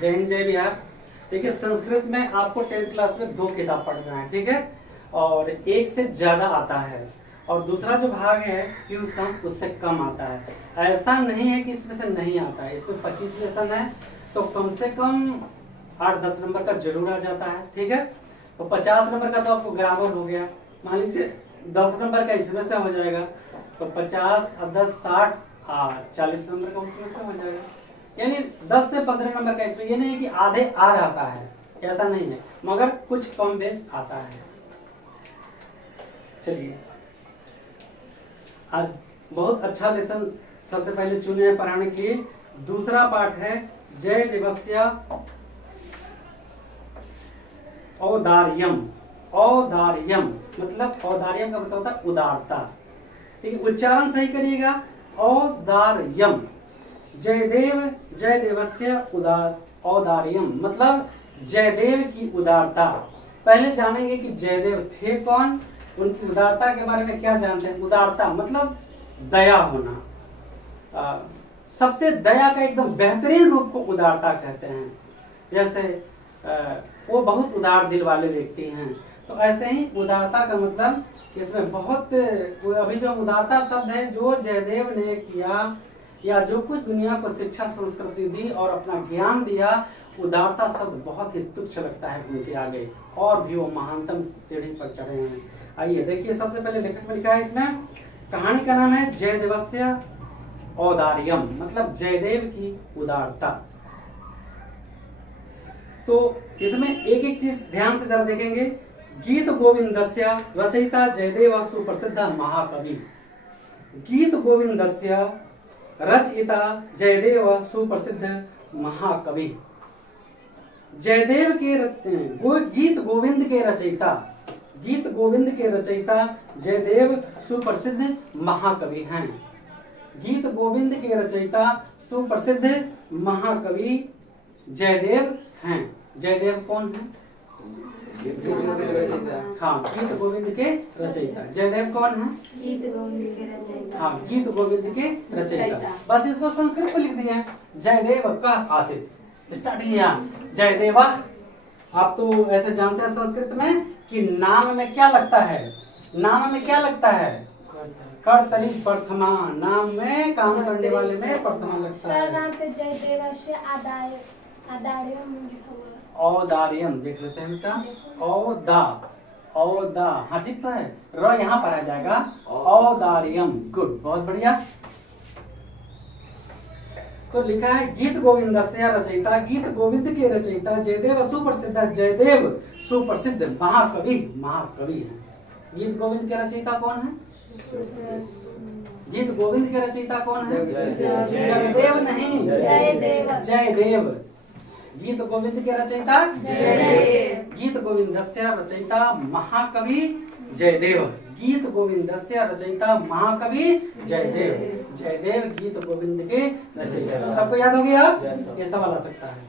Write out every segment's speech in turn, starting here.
जय हिंद जय बिहार। देखिए संस्कृत में आपको 10th क्लास में 2 किताब पढ़ना है, ठीक है, और एक से ज्यादा आता है और दूसरा जो भाग है क्यू सम उससे कम आता है। ऐसा नहीं है कि इसमें से नहीं आता है, इसमें 25 लेसन है तो कम से कम 8-10 नंबर का जरूर आ जाता है, ठीक है। तो 50 नंबर का तो आपको ग्रामर हो गया, मान लीजिए 10 नंबर का इसमें से हो जाएगा तो 50 और 10 60 40 नंबर का उसमें से हो जाएगा, यानी 10 से 15 नंबर का इसमें। ये नहीं है कि आधे आ जाता है, ऐसा नहीं है, मगर कुछ कम बेस आता है। चलिए आज बहुत अच्छा लेसन सबसे पहले चुने हैं पढ़ाने के लिए। दूसरा पाठ है जय दिवस्य औदार्यम। औदार्यम मतलब औदार्यम का मतलब होता है उदारता, ठीक है, उच्चारण सही करिएगा। औदार्यम जयदेव जय दिवस्य औदार्यम मतलब जयदेव की उदारता। पहले जानेंगे कि जयदेव थे कौन, उनकी उदारता के बारे में क्या जानते हैं। उदारता मतलब दया होना, सबसे दया का एकदम बेहतरीन रूप को उदारता कहते हैं। जैसे वो बहुत उदार दिल वाले व्यक्ति हैं, तो ऐसे ही उदारता का मतलब इसमें बहुत, अभी जो उदारता शब्द है जो जयदेव ने किया या जो कुछ दुनिया को शिक्षा संस्कृति दी और अपना ज्ञान दिया, उदारता शब्द बहुत ही तुच्छ लगता है उनके आगे, और भी वो महानतम सीढ़ी पर चढ़े हैं। आइए देखिए, सबसे पहले लेखक में लिखा है, इसमें कहानी का नाम है जय दिवस्य औदार्यम मतलब जयदेव की उदारता। तो इसमें एक एक चीज ध्यान से जरा देखेंगे। गीत गोविंदस्य रचयिता जयदेव सुप्रसिद्ध महाकवि। गीत गोविंदस्य रचयिता जयदेव सुप्रसिद्ध महाकवि। जयदेव के गीत गोविंद के रचयिता, गीत गोविंद के रचयिता जयदेव सुप्रसिद्ध महाकवि हैं। गीत गोविंद के रचयिता सुप्रसिद्ध महाकवि जयदेव हैं। जयदेव कौन है? हाँ, गीत गोविंद के रचयिता। जयदेव कौन है? गीत गोविंद के रचयिता। हाँ, गीत गोविंद के रचयिता। बस इसको संस्कृत में लिख दिए हैं, जयदेव का आसित स्टार्ट किया जयदेवा। आप तो ऐसे जानते हैं संस्कृत में कि नाम में क्या लगता है, नाम में क्या लगता है? कर्तरी प्रथमा, नाम में काम करने वाले में प्रथमा लगता है। सर नाम पे जयदेव से आदार्यम लिखा हुआ है। औदार्यम देख लेते हैं बेटा, औदा औदा, हाँ ठीक तो है, र यहाँ पर आ जाएगा, औदार्यम, गुड, बहुत बढ़िया। तो लिखा है गीत गोविंद से रचयिता, गीत गोविंद के रचयिता जयदेव सुप्रसिद्ध, जयदेव सुप्रसिद्ध महाकवि, महाकवि है। गीत गोविंद के रचयिता कौन है? गीत गोविंद के रचयिता कौन है? जयदेव नहीं, जयदेव। जयदेव। गीत गोविंद के रचयिता जयदेव। गीत गोविंदस्य रचयिता महाकवि जयदेव। गीत गोविंदस्य रचयिता महाकवि जयदेव। जयदेव गीत गोविंद के रचयिता। सबको याद हो गया? ये सवाल आ सकता है।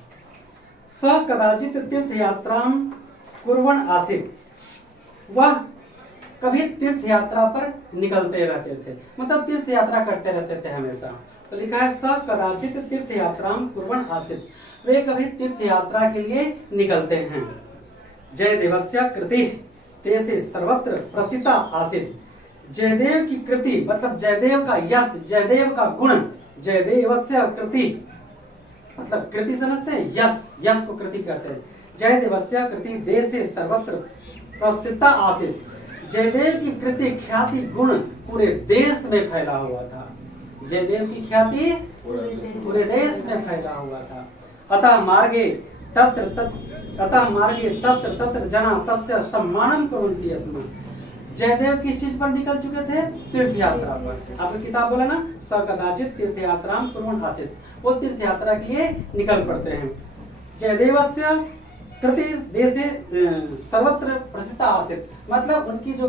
स कदाचित तीर्थ यात्रां कुर्वन् आसीत्, वह कभी तीर्थ यात्रा पर निकलते रहते थे, मतलब तीर्थ यात्रा करते रहते थे हमेशा। तो लिखा है स कदाचित तीर्थ यात्रां कुर्वन् आसीत्, वे कभी तीर्थ यात्रा के लिए निकलते हैं। जयदेवस्य कृति तेसे सर्वत्र प्रसिद्धा आसीत्। जयदेव की कृति मतलब जयदेव का यश, जयदेव का गुण। जयदेवस्य कृति मतलब कृति समझते हैं, यश, यश को कृति कहते हैं। जयदेवस्य कृति देशे सर्वत्र प्रसिद्धा आसीत्। जयदेव की कृति ख्याति गुण पूरे देश में फैला हुआ था। जयदेव की ख्याति पूरे देश में फैला हुआ था। अतः मार्गे तत्र तत्र जना तस्य सम्मानम कुर्वन्ति स्म। जयदेव किस चीज पर निकल चुके थे? तीर्थ यात्रा पर। आपने किताब बोला ना, स कदाचित तीर्थ यात्रां कुर्वन् आसीत्, वो तीर्थ यात्रा के लिए निकल पड़ते हैं। जयदेवस्य कृति देशे सर्वत्र प्रसिद्ध आसीत् मतलब उनकी जो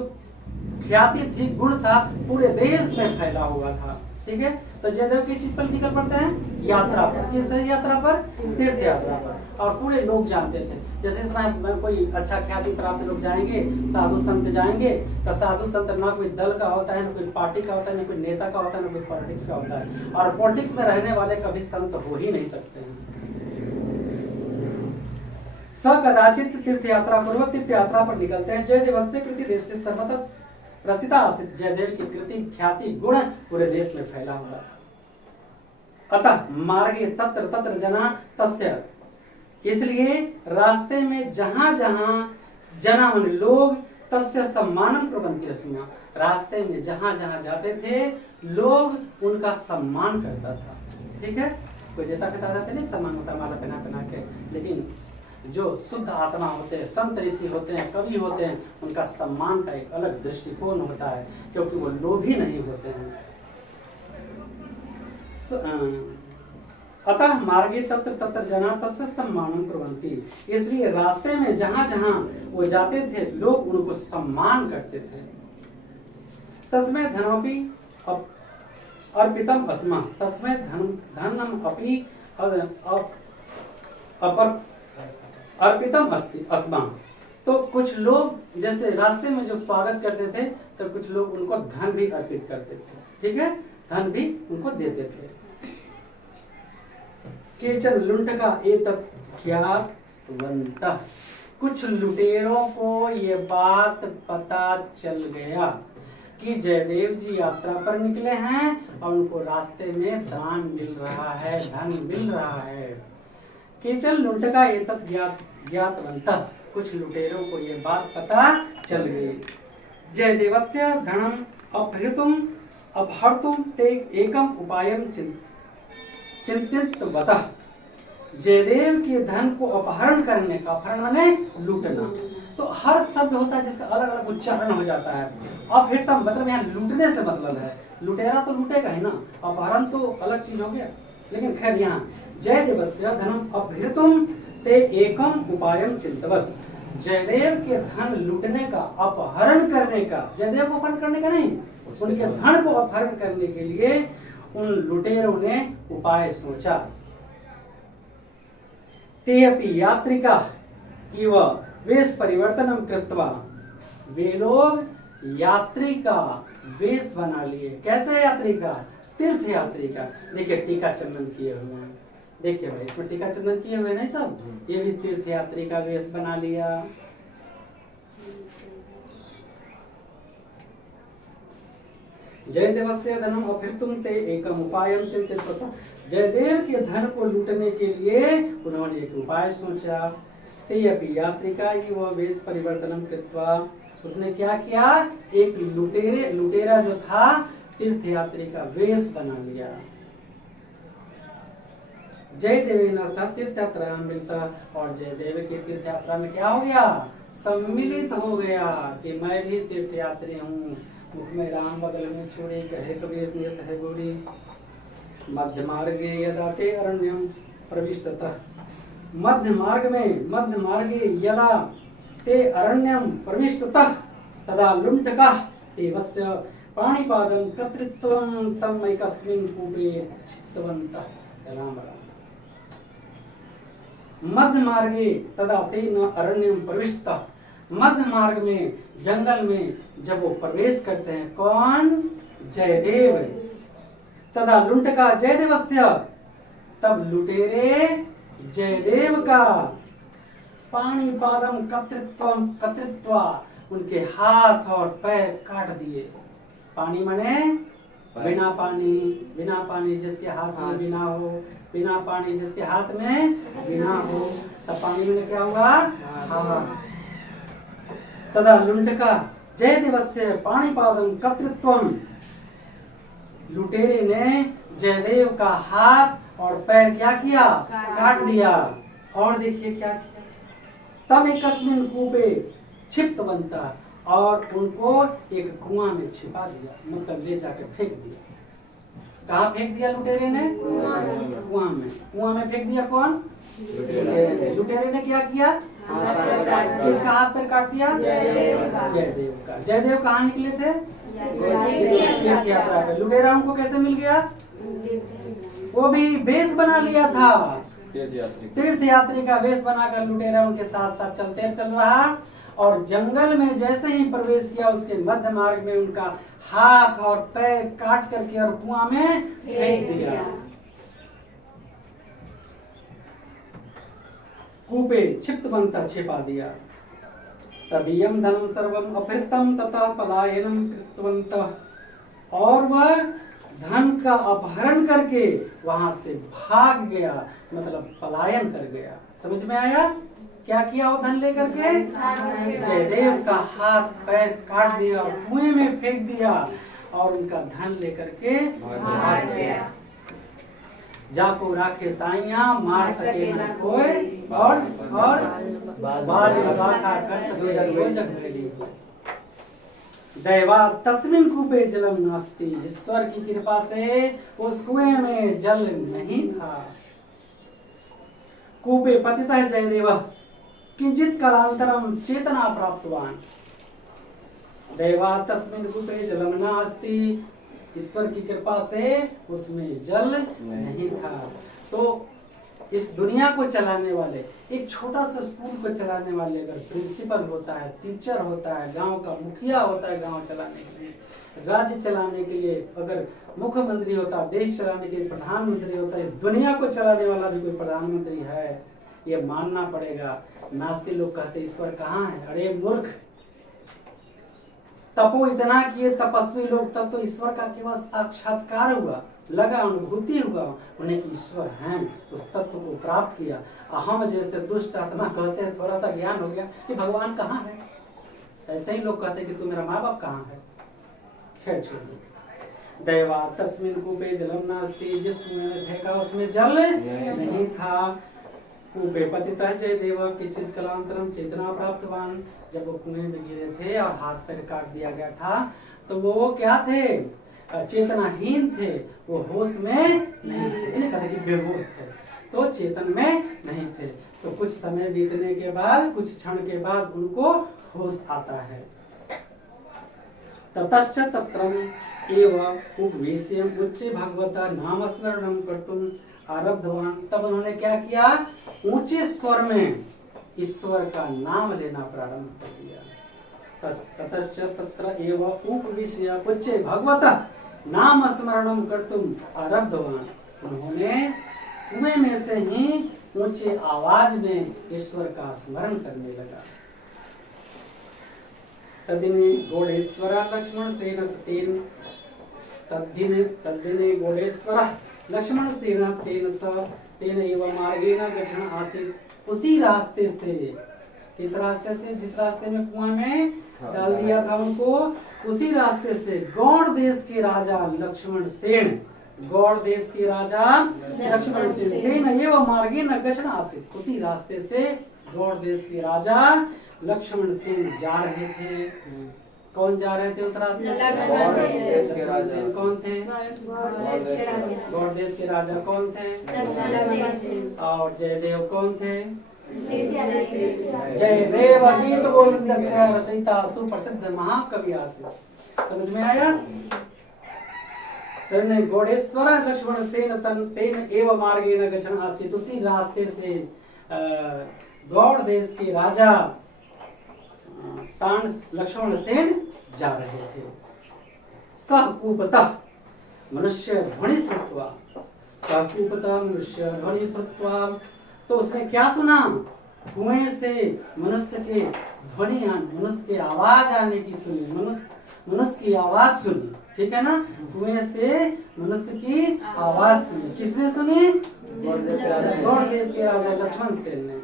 ख्याति थी, गुण था, पूरे देश में फैला हुआ था, ठीक है। तो जयदेव किस चीज पर निकल पड़ते हैं? यात्रा पर। किस यात्रा पर? तीर्थ यात्रा पर। और पूरे लोग जानते थे, जैसे इसमें कोई अच्छा ख्याति प्राप्त लोग जाएंगे, साधु संत जाएंगे, तो साधु संत ना कोई दल का होता है, ना कोई पार्टी का होता है, ना कोई नेता का होता है, ना कोई पॉलिटिक्स का होता है। और पॉलिटिक्स में रहने वाले कभी संत हो ही नहीं सकते हैं। स कदाचित तीर्थ यात्रा पूर्वक तीर्थ यात्रा पर निकलते हैं। जयदेवस्य कृति देश से सर्वतः प्रसिद्ध आसित। जयदेव की कृति ख्याति गुण पूरे देश में फैला हुआ। अतः मार्गे तत्र तत्र जना तस्य, इसलिए रास्ते में जहां जहां जना मन लोग तस्य सम्मानम कुर्वन्ति स्म, रास्ते में जहां जहां जाते थे लोग उनका सम्मान करता था। ठीक है, कोई देता पिता जाते नहीं सम्मान होता माला पहना पहना के, लेकिन जो शुद्ध आत्मा होते हैं, संत ऋषि होते हैं, कवि होते हैं, उनका सम्मान का एक अलग दृष्टिकोण होता है, क्योंकि वो लोभी नहीं होते हैं। अतः मार्गे तत्र तत्र जना तस्य सम्मानम कुर्वन्ति, इसलिए रास्ते में जहां जहां वो जाते थे लोग उनको सम्मान करते थे। तस्मै धनमपि अर्पितम अस्मा, तस्मै धनम अपि अर्पितम अस्ति अस्मा। तो कुछ लोग जैसे रास्ते में जो स्वागत करते थे तो कुछ लोग उनको धन भी अर्पित करते थे। ठीक है, धन भी उनको देते थे। केचन लुंठका एतत् ख्यातवन्तः, कुछ लुटेरों को ये बात पता चल गया कि जयदेव जी यात्रा पर निकले हैं और उनको रास्ते में दान मिल रहा है, धन मिल रहा है। केचन लुंठका एतत् ज्ञातवन्तः, कुछ लुटेरों को ये बात पता चल गई। जयदेवस्य धनम अपहर्तुम ते एकम उपायम चिंतितवतः, जयदेव के धन को अपहरण करने का, अपहरण माने लूटना, तो हर शब्द होता है जिसका अलग अलग उच्चारण हो जाता है। अपहृतम मतलब यहाँ लूटने से मतलब है, लुटेरा तो लूटेगा ही ना, अपहरण तो अलग चीज हो गया। लेकिन खैर यहाँ जयदेवस्य धनम अपहृतुम ते एकम उपायम चिंतवत, जयदेव के धन लूटने का, अपहरण करने का, जयदेव को अपहरण करने का नहीं, उनके धन को अपहरण करने के लिए उन लुटेरों ने उपाय सोचा। ते अपि यात्रिका इव वेश परिवर्तनम कृत्वा, वे लोग यात्री का वेश बना लिए। कैसे यात्री का? तीर्थ यात्री का। देखिए टीका चंदन किए हुए हैं, देखिए भाई इसमें टीका चंदन किए हुए नहीं सब, ये भी तीर्थ यात्री का वेश बना लिया। जयदेवस्य धनम अपहृतुम ते एकम उपायम चिंतितवतः, जयदेव के धन को लूटने के लिए उन्होंने एक उपाय सोचा। ते अपि यात्रिका इव वेश परिवर्तनम कृत्वा, उसने क्या किया, एक लुटेरा जो था तीर्थ यात्री का वेश बना लिया। जयदेव न तीर्थ यात्रा मिलता, और जयदेव के तीर्थ यात्रा में क्या हो गया, सम्मिलित हो गया कि मैं भी तीर्थ यात्री हूँ। मुख में राम बगल में छोड़ी, कहे कबीर नियत है गोरी। मध्य मार्गे यदा ते अरण्यम प्रविष्टतः, मध्य मार्गे यदा ते अरण्यम प्रविष्टतः तदा लुण्ठकः देवस्य पाणिपादं कर्तृत्वं तम एकस्मिन् कूपे क्षिप्तवन्तः। राम राम। मध्य मार्गे तदा ते न अरण्यम प्रविष्टतः, मध्य मार्ग में, जंगल में जब वो प्रवेश करते हैं, कौन, जयदेव, तदा लुंठका जयदेवस्य, तब लुटेरे जयदेव का पाणिपादम कर्तृत्वा, उनके हाथ और पैर काट दिए। पानी मने बिना पानी जिसके हाथ में बिना हो, बिना पानी जिसके हाथ में बिना हो, तब पानी में क्या हुआ, हाथ। तदा लुंठका जयदेवस्य पाणिपादं कर्तृत्वं, लुटेरे ने जयदेव का हाथ और पैर क्या किया, काट दिया। और देखिए क्या किया, तम एकस्मिन् कूपे क्षिप्तवन्तः, और उनको एक कुआं में छिपा दिया, मतलब ले जाकर फेंक दिया। कहाँ फेंक दिया लुटेरे ने, कुआं में। कुआं में फेंक दिया कौन, लुटेरे ने क्या किया, किसका हाथ पैर काट दिया, जयदेव का। जयदेव कहाँ निकले थे, तीर्थ यात्रा पे। लुटेरा उनको कैसे मिल गया, वो भी वेश बना लिया था, तीर्थ यात्री का वेश बनाकर लुटेरा उनके साथ साथ चल रहा, और जंगल में जैसे ही प्रवेश किया उसके मध्य मार्ग में उनका हाथ और पैर काट करके और कुआं में फेंक दिया। कूपे क्षिप्तवन्तः छिपा दिया। तदीयं धनं सर्वम अपहृतम ततः पलायनम कृतवन्तः, और वह धन का अपहरण करके वहां से भाग गया, मतलब पलायन कर गया। समझ में आया? क्या किया वो धन लेकर के? जयदेव का हाथ पैर काट दिया, कुएं में फेंक दिया और उनका धन लेकर के भाग गया। जाको राखे साइया मार सके न कोई, और बाल लगा कर सके जग मेली। दैवा तस्मिन कूपे जलम नास्ति, ईश्वर की कृपा से उस कुएं में जल नहीं था। कूपे पतितः जयदेवः किंचित कालांतरम चेतना प्राप्तवान। दैवा तस्मिन कूपे जलम नास्ति, ईश्वर की कृपा से उसमें जल नहीं था। तो इस दुनिया को चलाने वाले, एक छोटा सा स्कूल को चलाने वाले अगर प्रिंसिपल होता है, टीचर होता है, गांव का मुखिया होता है, गांव चलाने के लिए, राज्य चलाने के लिए अगर मुख्यमंत्री होता है, देश चलाने के लिए प्रधानमंत्री होता है, इस दुनिया को चलाने वाला भी कोई प्रधानमंत्री है, ये मानना पड़ेगा। नास्तिक लोग कहते ईश्वर कहाँ है? अरे मूर्ख, तपो इतना किए तपस्वी लोग, तब तो ईश्वर का केवल साक्षात्कार हुआ, लगा, अनुभूति हुआ उन्हें कि ईश्वर हैं, उस तत्व को प्राप्त किया। हम जैसे दुष्ट आत्मा कहते हैं, थोड़ा सा ज्ञान हो गया कि भगवान कहाँ है, ऐसे ही लोग कहते हैं कि तू मेरा माँ बाप कहाँ है। खैर छोड़ो। दैवा तस्मिन कूपे जलम नास्ति, जिसमें फेंका उसमें जल नहीं था। कूपे पतितः जयदेव किंचित कालांतरम चेतना प्राप्तवान, जब वो कुएं में गिरे थे और हाथ पैर काट दिया गया था, तो वो क्या थे? चेतनाहीन थे, वो होश में नहीं थे, इन्हें कहते कि बेहोश थे, तो चेतन में नहीं थे। तो कुछ समय बीतने के बाद, कुछ क्षण के बाद उनको होश आता है। ततश्च तत्रम एव उपवेश्य उच्च भगवता नाम स्मरणम कर्तुम आरब्धवान। तब उन्होंने क्या किया? ऊंचे स्वर में ईश्वर का नाम लेना प्रारंभ कर दिया। ततश्च तत्र एव उपविश्य उच्च भगवता नाम स्मरणम कर्तुम आरब्धवान। उन्होंने कुएं में से ही ऊंचे आवाज में ईश्वर का स्मरण करने लगा। तद्दिने गौड़ेश्वर लक्ष्मण सेन तेन तद्दिने गौड़ेश्वर लक्ष्मण सेन तेन स तेन एव मार्गेण गच्छन् आसीत्। उसी रास्ते से, किस रास्ते से? जिस रास्ते में कुआं में डाल दिया था उनको, उसी रास्ते से गौड़ देश के राजा लक्ष्मण सेन, गौड़ देश के राजा लक्ष्मण सेन तेन एव मार्गेण गच्छन् आसीत्। उसी रास्ते से गौड़ देश के राजा लक्ष्मण सेन जा रहे थे। कौन जा रहे थे उस रास्ते से? कौन थे? गौड़ देश के राजा कौन थे? और जयदेव कौन थे? जयदेव गीत गोविंद रचयिता सुप्रसिद्ध महाकवि आसीत्। समझ में आया? गौड़ेश्वर लक्ष्मण सेन तेन एव मार्गेण गच्छन् आसीत्। उसी रास्ते से गौड़ देश के राजा तान लक्ष्मण सेन जा रहे थे। सह कूपतः मनुष्य ध्वनि श्रुत्वा, सह कूपतः मनुष्य ध्वनि श्रुत्वा, तो उसने क्या सुना? कुएं से मनुष्य के ध्वनि, मनुष्य के आवाज आने की सुनी, मनुष्य की आवाज सुनी। ठीक है ना? कुएं से मनुष्य की आवाज सुनी। किसने सुनी? गौड़ देश के राजा लक्ष्मण सेन ने।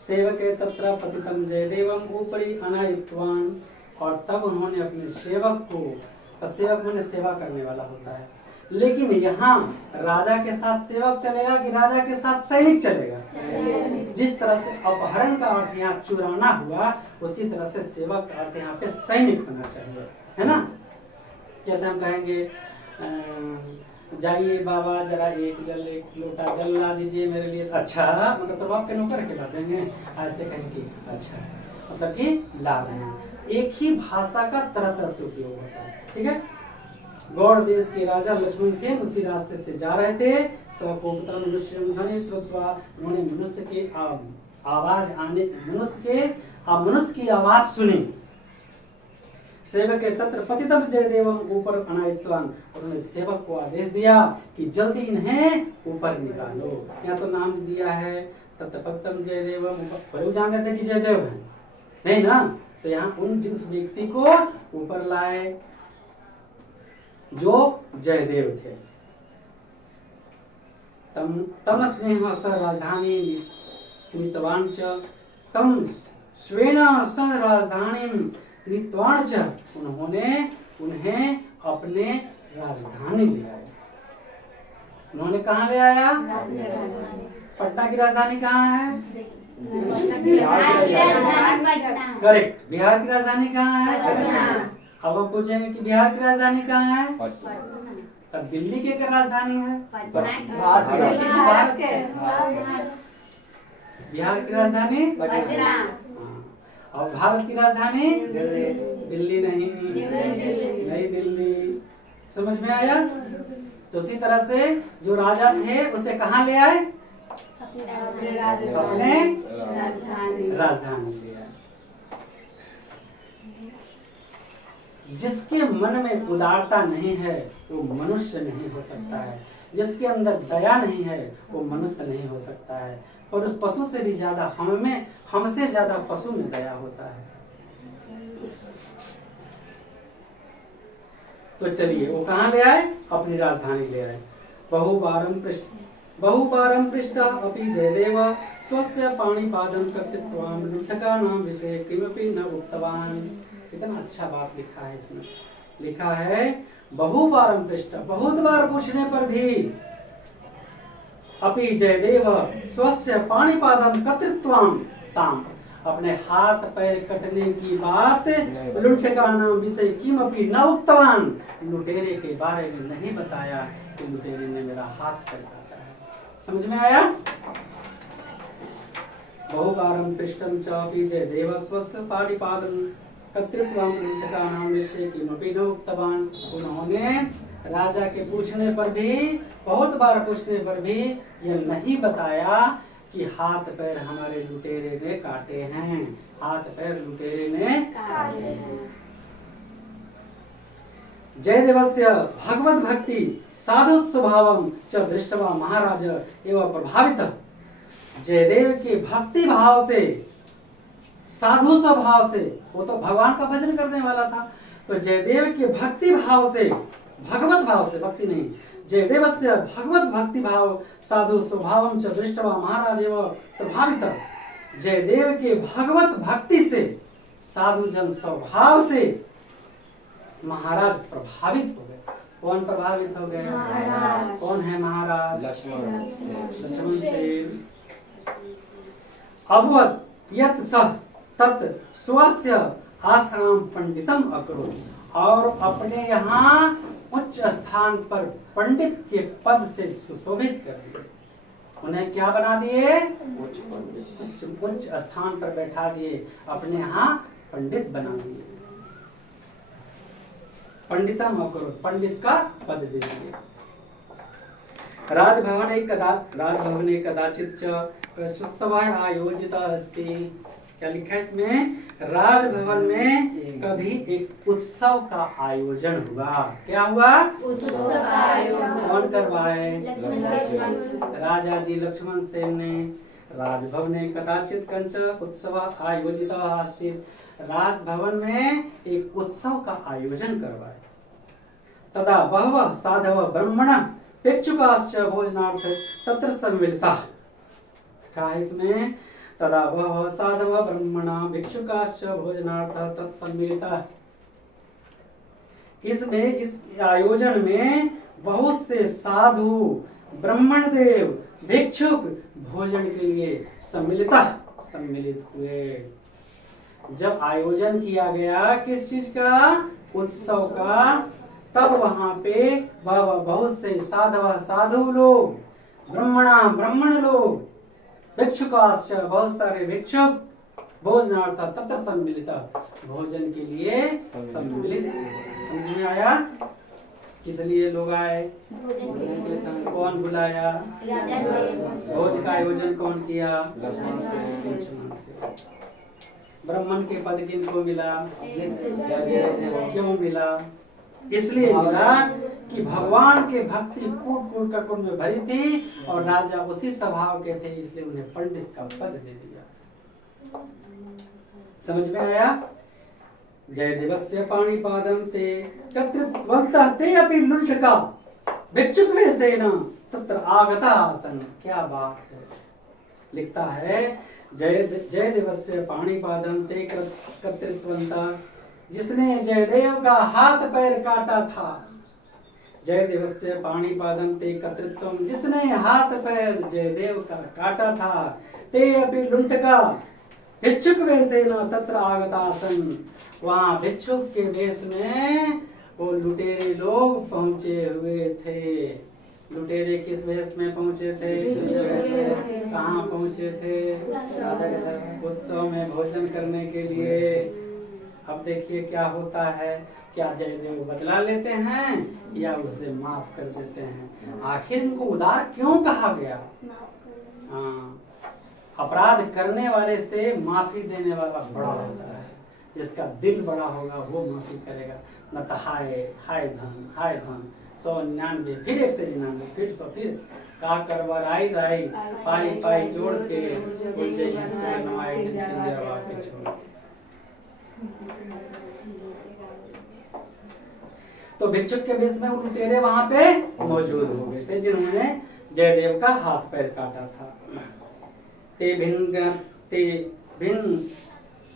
सेवके तत्र पतितम जयदेवम ऊपरी अनायित्वान, और तब उन्होंने अपने सेवक को, सेवक मैंने सेवा करने वाला होता है, लेकिन यहाँ राजा के साथ सेवक चलेगा कि राजा के साथ सैनिक चलेगा? जिस तरह से अपहरण का अर्थ यहाँ चुराना हुआ, उसी तरह से सेवक का अर्थ यहाँ पे सैनिक होना चाहिए, है ना? जैसे हम कहेंगे जाइए बाबा जरा एक लोटा जल ला दीजिए मेरे लिए। अच्छा, मतलब तो आपके नौकर के ला देंगे, ऐसे कहेंगे अच्छा, मतलब कि ला रहे हैं। एक ही भाषा का तरह तरह से उपयोग होता है। ठीक है? गौड़ देश के राजा लक्ष्मण सेन उसी रास्ते से जा रहे थे। सकोपतम मनुष्य ध्वनि श्रुत्वा, उन्होंने मनुष्य के आवाज आने, मनुष्य की आवाज सुनी। सेवक के तत्र पतितम जयदेवम ऊपर अनायित्वान, उन्होंने सेवक को आदेश दिया कि जल्दी इन्हें ऊपर निकालो। यहाँ तो नाम दिया है तत्पत्तम जयदेव, लोग जान रहे थे कि जयदेव है नहीं ना, तो यहाँ उन जिस व्यक्ति को ऊपर लाए जो जयदेव थे। तम स्नेह स राजधानी नीतवान च, तम स्वेन स राजधानी नीतवान च, उन्होंने उन्हें अपने राजधानी ले आया। उन्होंने कहाँ ले आया? पटना की राजधानी कहाँ है? करेक्ट। बिहार की राजधानी कहाँ है? अब हम पूछेंगे कि बिहार की राजधानी कहाँ है? तब दिल्ली की क्या राजधानी है? बिहार की राजधानी पटना। और भारत की राजधानी दिल्ली नहीं, नई दिल्ली। समझ में आया? तो उसी तरह से जो राजा थे उसे कहाँ ले आए? अपने राजधानी ले आए। जिसके मन में उदारता नहीं है वो मनुष्य नहीं हो सकता है, जिसके अंदर दया नहीं है वो मनुष्य नहीं हो सकता है। और उस पशु से भी ज्यादा हमसे ज्यादा पशु में दया होता है। तो चलिए वो कहाँ ले आए? अपनी राजधानी ले आए। बहुवारं पृष्ठ अपि जयदेव स्वस्य पाणिपादं कर्तृत्वां लुण्ठकानां विषये किमपि न उक्तवान्। कितना अच्छा बात लिखा है इसमें। लिखा है बहुवारं पृष्ठ, बहुत बार पूछने पर भी, अपि जयदेव स्वस्य पाणिपादं कर्तृत्वां ताम, अपने हाथ पैर कटने की बात लुण्ठकानां विषये किमपि न उक्तवान्, लुटेरे के बारे में नहीं बताया कि लुटेरे ने मेरा हाथ पैर काटा है। समझ में आया? बहुवारं पृष्ठं च अपि जयदेव स्वस्य पाणिपादं कर्तृत्वां लुण्ठकानां विषये किमपि न उक्तवान्। उन्होंने राजा के पूछने पर भी, बहुत बार पूछने पर भी यह नहीं बताया कि हाथ पैर हमारे लुटेरे ने काटे हैं, हाथ पैर लुटेरे ने काटे हैं। जयदेवस्य भगवत भक्ति साधु स्वभावं च दृष्ट्वा महाराज एवं प्रभावित। जयदेव के भक्ति भाव से, साधु स्वभाव से, वो तो भगवान का भजन करने वाला था, तो जयदेव के भक्ति भाव से, भगवत भाव से, भक्ति नहीं, जयदेवस्य भगवत भक्ति भाव साधु स्वभावं च दृष्ट्वा महाराज एवं प्रभावित। जयदेव के भगवत भक्ति से, साधु जन स्वभाव से महाराज प्रभावित हो गए। कौन प्रभावित हो गए? कौन है महाराज? लक्ष्मण सेन। अभवत् यत् सः तत् स्वस्य आश्रम पंडितम अकरोत्, और अपने यहाँ उच्च स्थान पर पंडित के पद से सुशोभित कर दिए। उन्हें क्या बना दिए? उच्च स्थान पर बैठा दिए, अपने यहाँ पंडित बना दिए। पंडितम अकरोत्, पंडित का पद दे दिए। राजभवने कदाचित् उत्सवः आयोजितः अस्ति। क्या लिखा है इसमें? राजभवन में कभी एक उत्सव का आयोजन हुआ। क्या हुआ? उत्सव का आयोजन। कौन करवाए? राजा जी लक्ष्मण सेन ने। राजभवने कदाचित् कंस उत्सव आयोजितः अस्ति। राजभवन में एक उत्सव का आयोजन करवाए। तदा बहवः साधवः ब्राह्मणाः भिक्षुकाश्च भोजनार्थ तत्र सम्मिलिताः। क्या है इसमें? तदा बहवः साधवः ब्राह्मणाः भिक्षुकाश्च भोजनार्थ तत्सम्मिलिताः। इसमें, इस आयोजन में बहुत से साधु, ब्राह्मण देव, भिक्षुक भोजन के लिए सम्मिलित हुए। जब आयोजन किया गया किस चीज का? उत्सव का, तब वहां पे बहुत से साधु लोग, ब्राह्मण लोग, भिक्षुकाश्च बहुत सारे भिक्षुक, भोजनार्थ तत्र सम्मिलित, भोजन के लिए सम्मिलित। समझ में आया? किस लिए लोग आए? कौन बुलाया? भोज का आयोजन कौन किया? लक्ष्मण से। ब्राह्मण के पद किनको मिला? क्यों मिला? इसलिए मिला कि भगवान के भक्ति कूट कूट कर उनमें भरी थी और राजा उसी स्वभाव के थे, इसलिए उन्हें पंडित का पद दे दिया। समझ में आया? जयदेवस्य पाणिपादं ते कर्तृत्वन्तः ते अपि लुण्ठका भिक्षुकवेशेन तत्र आगता आसन्। क्या बात है! लिखता है जयदेवस्य पाणिपादं ते कर्तृत्वन्तः, जिसने जयदेव का हाथ पैर काटा था। जयदेवस्य पाणिपादं ते कर्तृत्वं, जिसने हाथ पैर जयदेव का काटा था। ते अपि लुण्ठका भिक्षुक वेशेन तत्र आगता आसन्, वहां भिक्षुक के वेश में वो लुटेरे लोग पहुंचे हुए थे। लुटेरे किस वेश में पहुंचे थे? कहाँ पहुंचे थे? उत्सव में भोजन करने के लिए। अब देखिए क्या होता है, क्या जयदेव बदला लेते हैं या उसे माफ कर देते हैं? आखिर इनको उदार क्यों कहा गया? हाँ, अपराध करने वाले से माफी देने वाला बड़ा होता है। जिसका दिल बड़ा होगा वो माफी करेगा। न तो हाय धन 199 फिर 199 फिर 100 फिर का करवर आई राई पाई पाई जोड़ के छोड़। तो भिक्षुक के वेश में वो लुटेरे वहां पे मौजूद हो गए थे, जिन्होंने जयदेव का हाथ पैर काटा था। ते भिन्न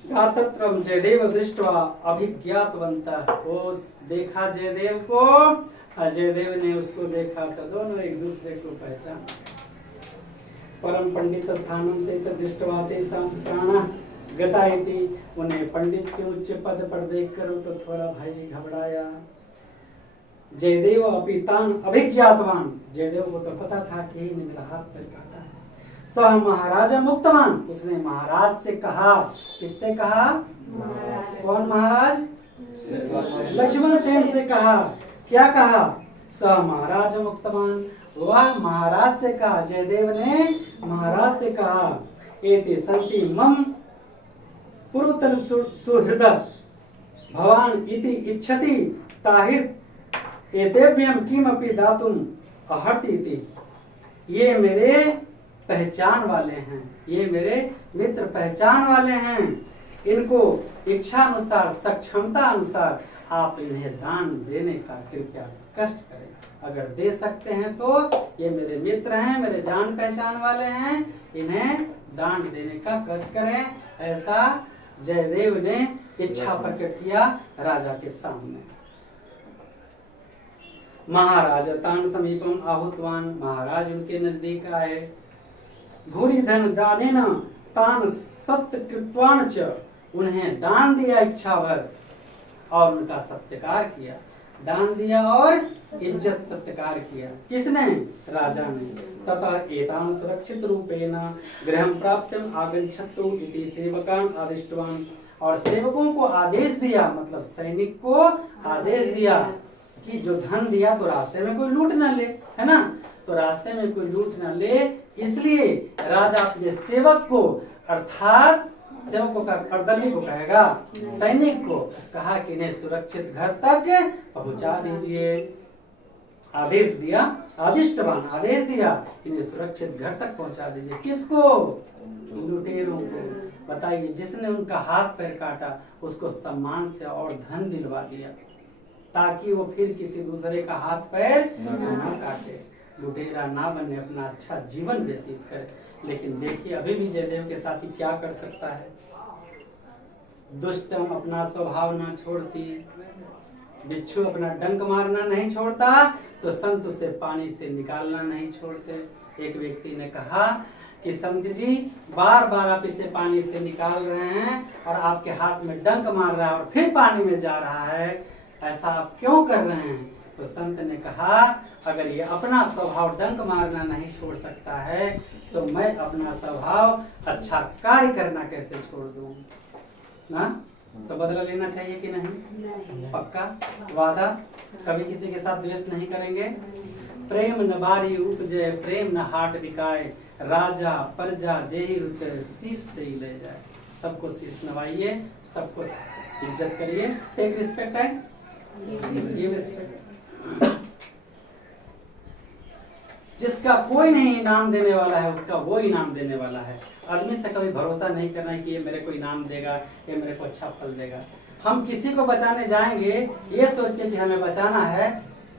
गात्रम जयदेव दृष्टवा अभिज्ञातवन्तः, वो देखा जयदेव को और जयदेव ने उसको देखा, तो दोनों एक दूसरे को पहचान। परम पंडित स्थानम ते दृष्टवा तेषां प्राणः गता इति, उन्हें पंडित के उच्च पद पर देखकर तो थोड़ा भाई घबराया। जयदेव अपि तान् अभिज्ञातवान, जयदेव को तो पता था कि इन्हें मेरा हाथ पैर काटा है। सह महाराजा मुक्तवान, उसने महाराज से कहा। किससे कहा? कौन महाराज? लक्ष्मण सेन से कहा। क्या कहा? सह महाराज मुक्तवान, वह महाराज से कहा। जयदेव ने महाराज से कहा, एते संति मम पूर्वतन सुहृदः भवान इति इच्छति ताहिर एतेभ्यं किमपि दातुम अहर्ति इति। ये मेरे पहचान वाले हैं, ये मेरे मित्र पहचान वाले हैं। इनको इच्छा अनुसार सक्षमता अनुसार आप इन्हें दान देने का कृपया कष्ट करें। अगर दे सकते हैं तो ये मेरे मित्र हैं, मेरे जान पहचान वाले हैं, इन्हें दान देने का कष्ट करें। ऐसा जयदेव ने इच्छा प्रकट किया राजा के सामने। महाराज तान समीपम आहुतवान, महाराज उनके नजदीक आए। भूरि धन दानेन तान सत्कृत्वान च, उन्हें दान दिया इच्छा भर और उनका सत्कार किया। दान दिया और इज्जत सत्कार किया। किसने? राजा ने। तथा एतान सुरक्षित रूपेण गृहं प्राप्तम आगच्छतु इति सेवकान आदिष्टवान, और सेवकों को आदेश दिया, मतलब सैनिक को आदेश दिया कि जो धन दिया तो रास्ते में कोई लूट न ले, है ना? तो रास्ते में कोई लूट न ले, इसलिए राजा अपने सेवक को, अर्थात सेवकों का अर्दली को कहेगा, सैनिक को कहा कि इन्हें सुरक्षित घर तक पहुंचा दीजिए। आदेश दिया, आदिष्टवान आदेश दिया, इन्हें सुरक्षित घर तक पहुंचा दीजिए। किसको? लुटेरों को। बताइए, जिसने उनका हाथ पैर काटा उसको सम्मान से और धन दिलवा दिया, ताकि वो फिर किसी दूसरे का हाथ पैर न काटे, लुटेरा ना बने, अपना अच्छा जीवन व्यतीत करे। लेकिन देखिए अभी भी जयदेव के साथी क्या कर सकता है। दुष्टम अपना स्वभाव ना छोड़ती, बिच्छू अपना डंक मारना नहीं छोड़ता, तो संत उसे पानी से निकालना नहीं छोड़ते। एक व्यक्ति ने कहा कि संत जी, बार बार आप इसे पानी से निकाल रहे हैं और आपके हाथ में डंक मार रहा है और फिर पानी में जा रहा है, ऐसा आप क्यों कर रहे हैं? तो संत ने कहा, अगर ये अपना स्वभाव डंक मारना नहीं छोड़ सकता है तो मैं अपना स्वभाव अच्छा कार्य करना कैसे छोड़ दूं? ना? तो बदला लेना चाहिए कि नहीं? पक्का वादा, कभी किसी के साथ द्वेष नहीं करेंगे। प्रेम न बारी उपजे, प्रेम न हाट बिकाए, राजा प्रजा जेहि रुचे, शीश दे ले जाए। सबको शीश नवाइए, सबको इज्जत करिए, take respect and give respect. जिसका कोई नहीं इनाम देने वाला है उसका वो इनाम देने वाला है। आदमी से कभी भरोसा नहीं करना है कि ये मेरे को इनाम देगा, ये मेरे को अच्छा फल देगा। हम किसी को बचाने जाएंगे ये सोच के कि हमें बचाना है,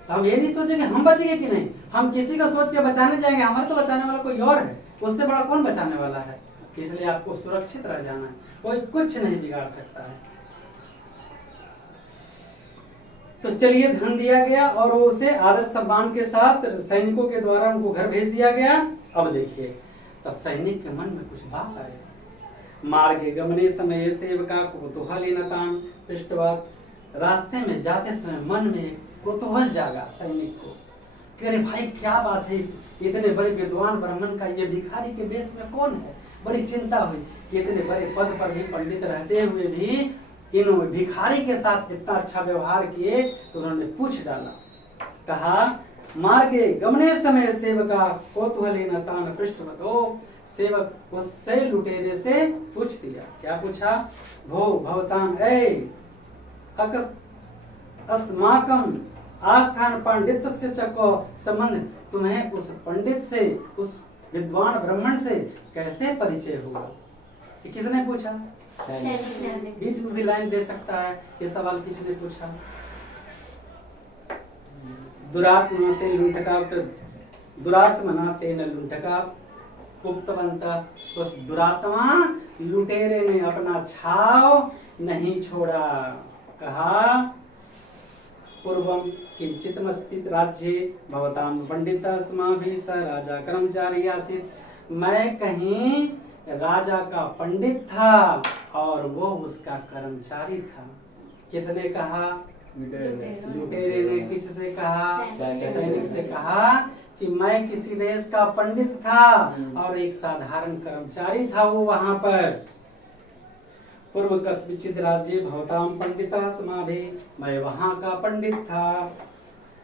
तो हम ये नहीं सोचेंगे हम बचेंगे कि नहीं। हम किसी को सोच के बचाने जाएंगे, हमारे तो बचाने वाला कोई और है, उससे बड़ा कौन बचाने वाला है। इसलिए आपको सुरक्षित रह जाना है, कोई कुछ नहीं बिगाड़ सकता है। तो चलिए धन दिया गया और उसे आदर सम्मान के साथ सैनिकों के द्वारा उनको घर भेज दिया गया। अब देखिए तो सैनिक के मन में कुछ बात आई। मार्गे गमने समय सेवका कुतूहलीनतां पृष्ठवा। रास्ते में जाते समय मन में कुतूहल जागा सैनिक को कि अरे भाई क्या बात है, इस इतने बड़े विद्वान ब्राह्मण का ये भिखारी के वेश में कौन है। बड़ी चिंता हुई कि इतने बड़े पद पर भी पंडित रहते हुए भी इन भिखारी के साथ इतना अच्छा व्यवहार किए। तो उन्होंने पूछ डाला, कहा मार्गे गमने समय सेवका कौतूहलीनतां पृष्ठवतो। सेवक उससे लुटेरे से पूछ दिया, क्या पूछा, भो भवतां ऐ अस्माकं आस्थान पंडितस्य च को संबंध। तुम्हें उस पंडित से, उस विद्वान ब्राह्मण से कैसे परिचय हुआ। ये किसने पूछा, बीच में भी लाइन दे सकता है, ये सवाल किसने पूछा। दुरात्मनाते लुंठका, दुरात्मनाते न लुंठका उक्तवंत। उस दुरात्मा लुटेरे ने अपना छाव नहीं छोड़ा। कहा पूर्वम किंचितमस्ति राज्ये भवतां पंडितस्माभिः स राजा कर्मचारी आसीत्। मैं कहीं राजा का पंडित था और वो उसका कर्मचारी था। किसने कहा, लुटेरे ने। किससे कहा, सैनिक से कहा कि मैं किसी देश का पंडित था और एक साधारण कर्मचारी था वो वहां पर। पूर्व कस्मिचित् राज्ये भवतां पंडितः समाभिः। मैं वहां का पंडित था।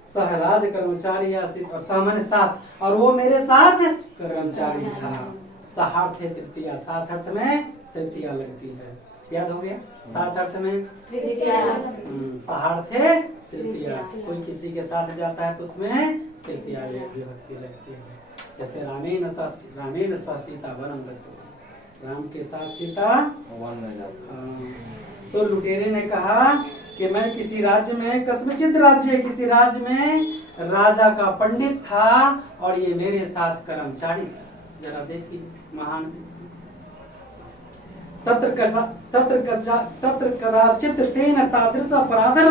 सह राज कर्मचारी आसीत्, और सह माने साथ, और वो मेरे साथ कर्मचारी था। सहार्थे तृतीया, साथ अर्थ में तृतीया लगती है, याद हो गया। साथ अर्थ में सहार्थे तृतीया। कोई किसी के साथ जाता है तो उसमें तृतीया विभक्ति लगती है। जैसे रामेण सह सीता वनम गतो, राम के साथ सीता वन में जाती। तो लुटेरे ने कहा कि मैं किसी राज्य में, कस्मिचित राज्य, किसी राज्य में राजा का पंडित था और ये मेरे साथ कर्मचारी था। जरा देखिए महान। तत्र कदाचित तेन तादृश अपराधः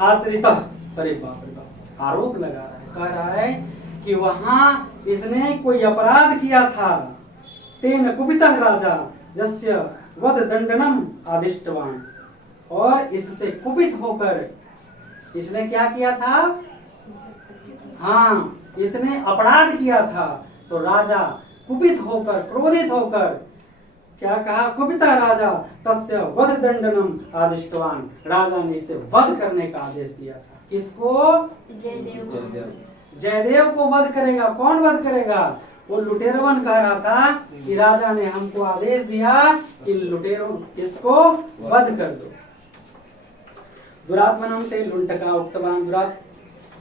आचरितः। अरे बाप रे बाप, आरोप लगा रहा है, कह रहा है कि वहां इसने कोई अपराध किया था। तेन कुपितः राजा यस्य वध दंडनम आदिष्टवान। और इससे कुपित होकर इसने क्या किया था, हाँ इसने अपराध किया था। तो राजा कुपित होकर, क्रोधित होकर क्या कहा, कुपिता राजा तस्य वध दंडनम आदिष्टवान। राजा ने इसे वध करने का आदेश दिया था। किसको, जयदेव को वध करेगा। कौन वध करेगा, वो लुटेरवन कह रहा था कि राजा ने हमको आदेश दिया कि लुटेरों इसको वध कर दो। दुरात्मनम ते लुंठका उक्तवान।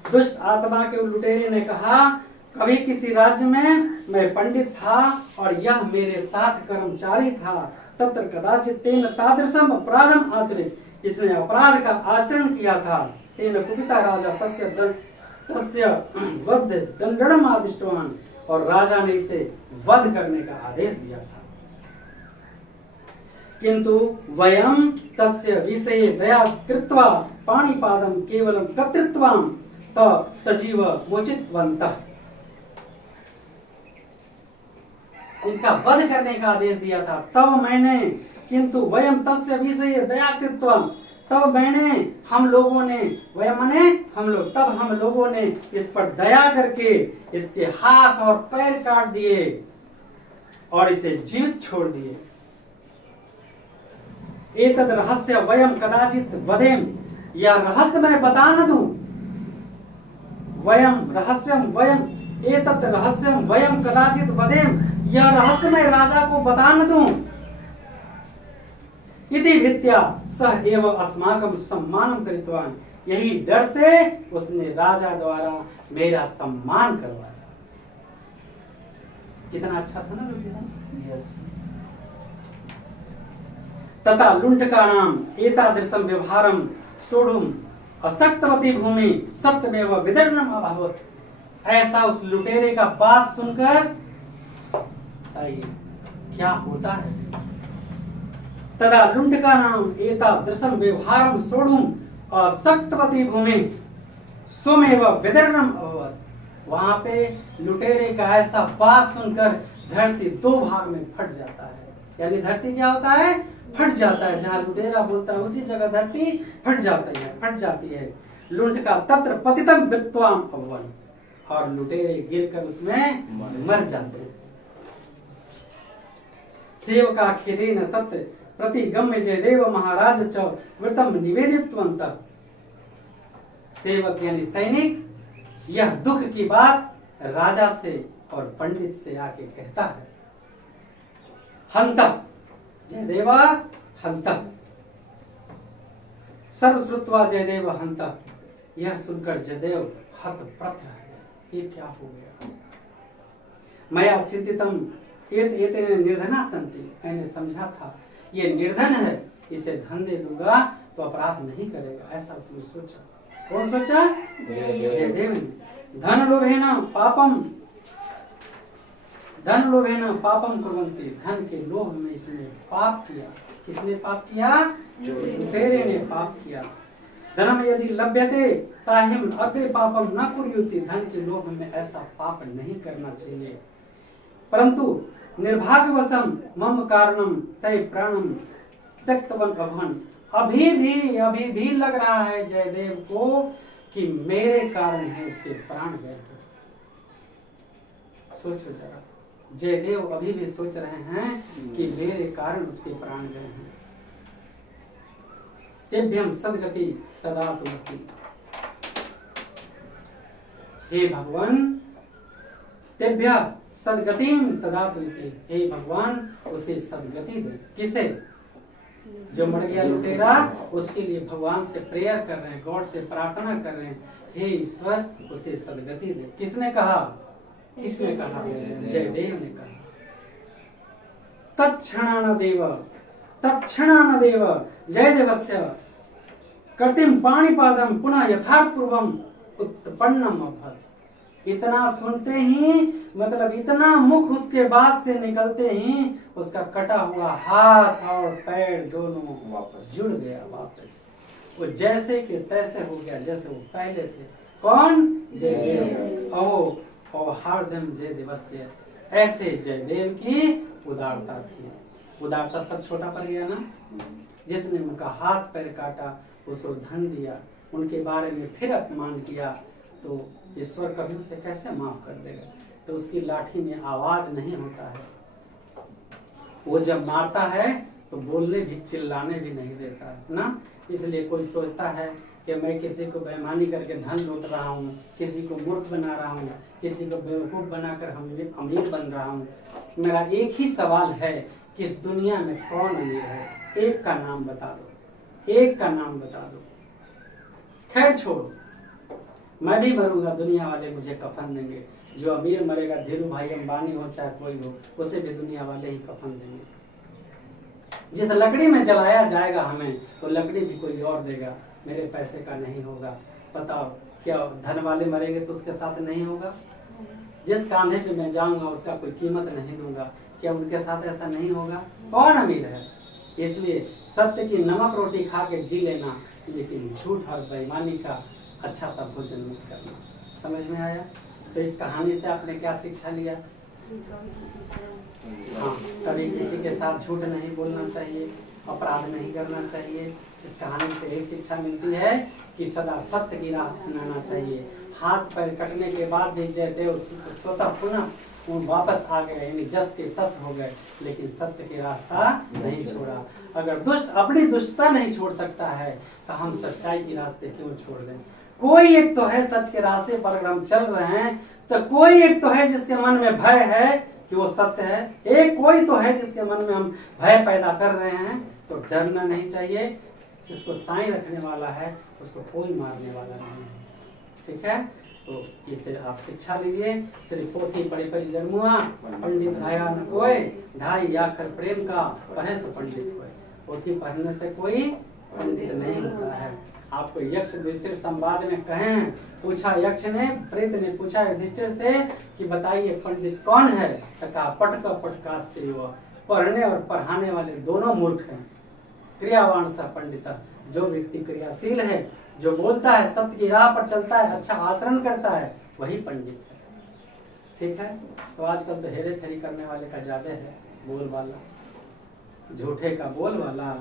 दुष्ट आत्मा के लुटेरे ने कहा, कभी किसी राज्य में मैं पंडित था और यह मेरे साथ कर्मचारी था। तत्र कदाचित तेन तादृशम अपराधम आचरित। इसने अपराध का आचरण किया था। तेन कुपिता राजा तस्य वध दंडनम आदिष्टवान। और राजा ने इसे वध करने का आदेश दिया था। किंतु वयम तस्य विषये दया कृत्वा पाणिपादं केवलं कर्तृत्वं त सजीव मोचितवन्तः। इनका वध करने का आदेश दिया था। तब मैंने, किंतु वयम तस्य विषये दया कृत्वा, तब मैंने, हम लोगों ने, वयम माने हम लोग, तब हम लोगों ने इस पर दया करके इसके हाथ और पैर काट दिए और इसे जीवित छोड़ दिए। एतद् रहस्य वयम कदाचित वदेम। यह रहस्य मैं बता न दूं। वयम रहस्यम वयम एतत् रहस्यम वयम कदाचित वदेम। यह रहस्य मैं राजा को बता न दूं इति भित्या सह एव अस्माकं सम्मानम कृतवान। यही डर से उसने राजा द्वारा मेरा सम्मान करवाया। कितना अच्छा था ना लुटेरा। तथा लुंठका नाम एतादृशम व्यवहारम सोढ़ुम असक्तवती भूमि सत्यमेव विदर्णम अभावत। ऐसा उस लुटेरे का बात सुनकर बताइए क्या होता है। तदा लुंठका नाम एतादृशम व्यवहारम सोढ़ुम असक्तवती भूमि स्वमेव विदर्णम अभवत। वहां पे लुटेरे का ऐसा बात सुनकर धरती दो भाग में फट जाता है। यानी धरती क्या होता है, फट जाता है। जहां लुटेरा बोलता है उसी जगह धरती फट जाती है। लुंठ का तत्र पतितम वित्वाम अभवन, और लुटेरे गिरकर उसमें मर जाते हैं। सेवका खेदेन तत् प्रतिगम्य जयदेव महाराज च वृतम निवेदितवन्तः। सेवक यानी सैनिक यह दुख की बात राजा से और पंडित से आके कहता है। हंत जयदेवा हंत, सर्व श्रुत्वा जयदेव हंत। यह सुनकर जयदेव हतप्रथ रह गए। ये क्या हो गया। मया चिंतितम एतेन निर्धना संति। मैंने समझा था ये निर्धन है, इसे धन दे दूंगा तो अपराध नहीं करेगा, ऐसा उसने सोचा। कौन सोचा? जयदेव ने। धन लोभेन पापम कुर्वन्ति। धन के लोभ में इसने पाप किया। किसने पाप किया? लुटेरे ने पाप किया। धनम यदि लभ्यते ताहिम अग्रे पापम न कुर्युति। धन के लोभ में ऐसा पाप नहीं करना चाहिए। परंतु निर्भाग्यवशम मम कारणम तय प्राणम त्यक्तवन अभवन। अभी भी लग रहा है जयदेव को कि मेरे कारण है उसके प्राण गए। सोचो जरा, जयदेव अभी भी सोच रहे हैं कि मेरे कारण उसके प्राण गए हैं। तेभ्यम सदगति तदा तुमति। हे भगवान, तेभ्य सदगतिम तदा तुमति। हे भगवान उसे सदगति दे। किसे? जो मर गया लुटेरा, उसके लिए भगवान से प्रेयर कर रहे हैं, गॉड से प्रार्थना कर रहे हैं, हे ईश्वर उसे सदगति दे। किसने कहा? किसने कहा? जयदेव ने कहा। तत्क्षणान देव जयदेवस्य कर्तिम पाणिपादम पुनः यथार्थ पूर्वम उत्पन्नम अभवत्। इतना सुनते ही, मतलब इतना मुख उसके बाद से निकलते ही उसका कटा हुआ हाथ और पैर दोनों वापस जुड़ गया। वापस वो जैसे के तैसे हो गया जैसे वो पहले थे। कौन? जयदेव। और हार्दम जयदेवस्य। ऐसे जयदेव की उदारता थी। उदारता सब छोटा पड़ गया ना। जिसने उनका हाथ पैर काटा, उसको धन दिया, उनके बारे में फिर अपमान किया, तो ईश्वर कभी उसे कैसे माफ कर देगा। तो उसकी लाठी में आवाज नहीं होता है। वो जब मारता है तो बोलने भी, चिल्लाने भी नहीं देता है ना। इसलिए कोई सोचता है कि मैं किसी को बेईमानी करके धन लूट रहा हूँ, किसी को मूर्ख बना रहा हूँ, किसी को बेवकूफ बनाकर हम अमीर बन रहा हूँ। मेरा एक ही सवाल है कि इस दुनिया में कौन अमीर है? एक का नाम बता दो, एक का नाम बता दो। खैर छोड़ो, मैं भी मरूंगा, दुनिया वाले मुझे कफन देंगे। जो अमीर मरेगा, धीरू भाई अंबानी हो चाहे कोई हो, उसे भी दुनिया वाले ही कफन देंगे। जिस लकड़ी में जलाया जाएगा हमें, तो लकड़ी भी कोई और देगा, मेरे पैसे का नहीं होगा। बताओ, क्या धन वाले मरेंगे तो उसके साथ नहीं होगा? जिस कांधे पे मैं जाऊंगा उसका कोई कीमत नहीं दूंगा, क्या उनके साथ ऐसा नहीं होगा? कौन अमीर है? इसलिए सत्य की नमक रोटी खा के जी लेना, लेकिन झूठ और बेईमानी का अच्छा सा भोजन मत करना। समझ में आया? तो इस कहानी से आपने क्या शिक्षा लिया? हाँ, कभी किसी के साथ झूठ नहीं बोलना चाहिए, अपराध नहीं करना चाहिए। इस कहानी से यही शिक्षा मिलती है कि सदा सत्य की राह अपनाना चाहिए। हाथ पैर कटने के बाद भी जयदेव स्वतः पुनः वो वापस आ गए, यानी जस के तस हो गए, लेकिन सत्य के रास्ता नहीं छोड़ा। अगर दुष्ट अपनी दुष्टता नहीं छोड़ सकता है तो हम सच्चाई के रास्ते क्यों छोड़ दें? कोई एक तो है सच के रास्ते पर अगर हम चल रहे हैं, तो कोई एक तो है जिसके मन में भय है कि वो सत्य है। एक कोई तो है जिसके मन में हम भय पैदा कर रहे हैं तो डरना नहीं चाहिए। जिसको साईं रखने वाला है उसको कोई मारने वाला नहीं है। ठीक है, तो इससे आप शिक्षा लीजिए। सिर्फ पोथी पढ़ी पढ़ी जन्मुआ, पंडित भया न कोई, ढाई याखर प्रेम का पढ़े सो पंडित होए। पोथी पढ़ने से कोई पंडित नहीं होता है। आपको यक्ष युधिष्ठिर संवाद में कहें, पूछा यक्ष ने, प्रेत ने पूछा युधिष्ठिर से कि बताइए पंडित कौन है, तो कहा पटका पटकाश्चर्य, पढ़ने और पढ़ाने वाले दोनों मूर्ख हैं। क्रियावान सा पंडित, जो व्यक्ति क्रियाशील है, जो बोलता है, सत्य की राह पर चलता है, अच्छा आचरण करता है, वही पंडित है। ठीक है, तो आजकल तो हेरे फेरी करने वाले का ज्यादा है बोल वाला, झूठे का बोल वाला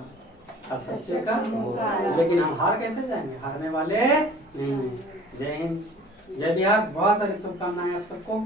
और सच्चे का बोल वाला। लेकिन हम हार कैसे जाएंगे, हारने वाले नहीं। जय हिंद, जय बिहार। बहुत सारी शुभकामनाएं आप सबको।